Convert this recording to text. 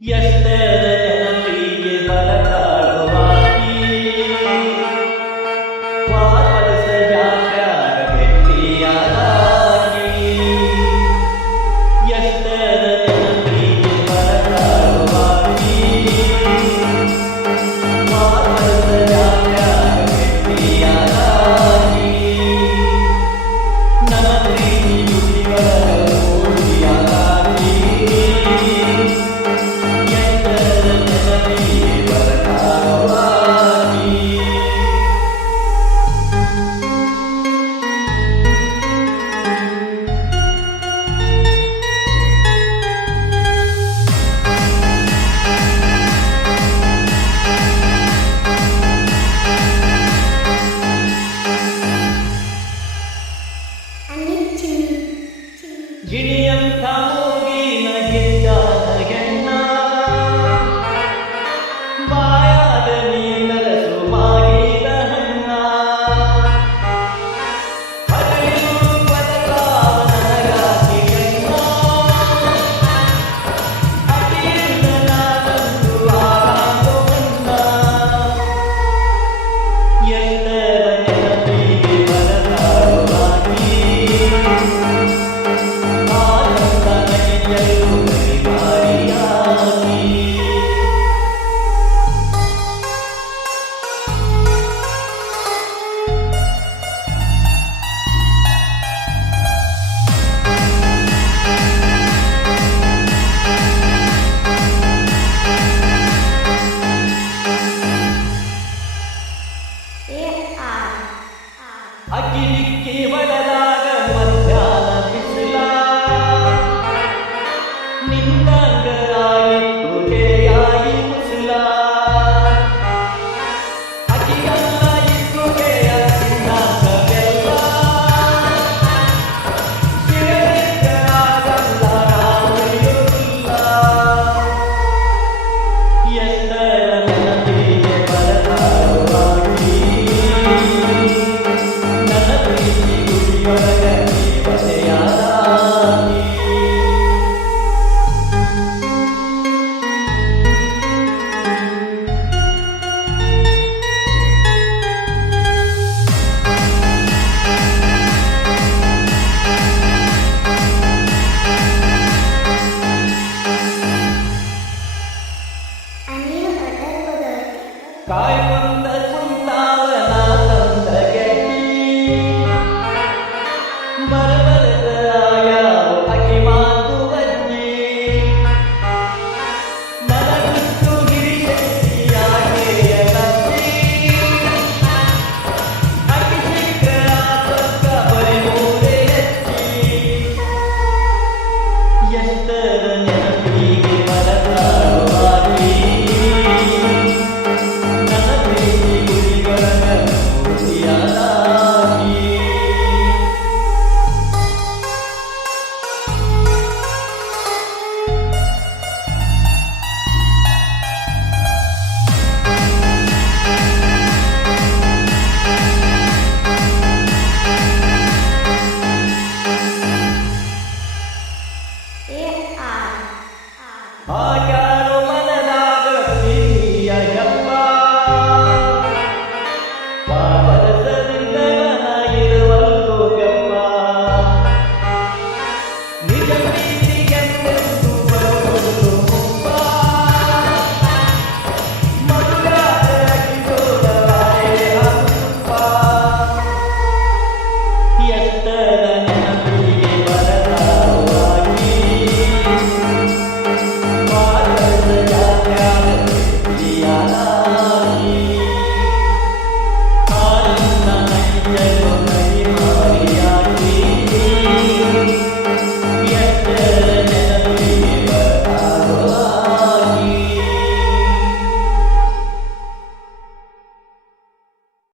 ಎಷ್ಟರ ಜನರಿಗೆ ಬಲತಾಳುವಾಗಿ ವಾಪಸ ಜಾತ್ಯಾಗ ಭೇಟಿಯಾಗಿ ಎಷ್ಟರ ಜನರಿಗೆ ಬಲತಾಳುವಾಗಿ ವಾಪಸ ಜಾತ್ಯಾಗ ಭೇಟಿಯಾಗಿ ನನ್ನ ಪ್ರೀತಿ ನುಡಿಗಳ ಓಡಿಯಾಗಿ ಗಿಣಿಯಂಥ ಮೂಗಿನ ಗೆದ್ದಾದ ಹೆಣ್ಣ ಬಾಯಾದ ನೀನರಸು ಮಾಗಿದ ಹಣ್ಣ ಹರಿದು ಬದಲಾವ ನನಗಾಗಿ ಗಣ್ಣ ಅಡಿಯಿಂದ ನಾನಂದು ಆರಾಮು ಬಣ್ಣ ಎಷ್ಟರ ನೆನಪಿಗೆ ಬರಲಾಡುವಾಗಿ ಅಕ್ಕಿಲಿಕ್ಕಿ ಹೊಡೆದಾಗ ಮಧ್ಯಾಹ್ನ ಬಿಸಿಲ ನಿನ್ನಂಗರಾಗಿತ್ತು ಗೆಯಾಯಿ ಮುಸುಲ ಅಕ್ಕಿಗಲ್ಲ ಇತ್ತು ಗೆಯ ತಿನ್ನಾಕ ಬೆಲ್ಲ ಸಿಗಲಿಕ್ಕರಾಗಲ್ಲ ರಾಮಯ್ಯುಲ್ಲ ಎಷ್ಟರ ನೆನಪಿಗೆ ಬರಲಾಡುವಾಗಿ ನನ್ನ ಪ್ರೀತಿ ಗುಡಿಯೊಳಗ ದೇವತೆಯಾದಾಗಿ ಕಾಯ್ಕೊಂಡ ಕುಂತಾವ ನಾ ತಂದ ಗೆಡ್ಡಿ ಬರಬರದಾಗ್ಯಾವ ಅಕ್ಕಿ ಮಾತು ಅಜ್ಜಿ ನನಗಿತ್ತು ಹಿರಿಯಸಿಯಾಗೆಯ ಕತ್ತಿ ಅಕ್ಕಿ ಸಿಕ್ಕರ ಪಕ್ಕ ಬರಿಮೂಲೆ ಹೆಚ್ಚಿ ಎಷ್ಟರ ನೆನಪಿಗೆ ಬರಲಾಡುವಾಗಿ ನನ್ನ ಪ್ರೀತಿ ಗುಡಿಗಳನ್ನ ಮೂರ್ತಿಯಾದಾಗಿ ಆಗ್ಯಾರೋ ಮನದಾಗ ಪ್ರೀತಿಯ ಹೆಪ್ಪ ಪಾಪರಸದಿಂದ ಇರುವಲ್ಲು ಗಪ್ಪ ನಿಜ ಪ್ರೀತಿಗೆಂದೆಂದು ಬರುವುದು ಮುಪ್ಪ ಮಧುರಾಗಿ ಜೋಡವಾರೆ ಹಬ್ಬ ಎಷ್ಟರ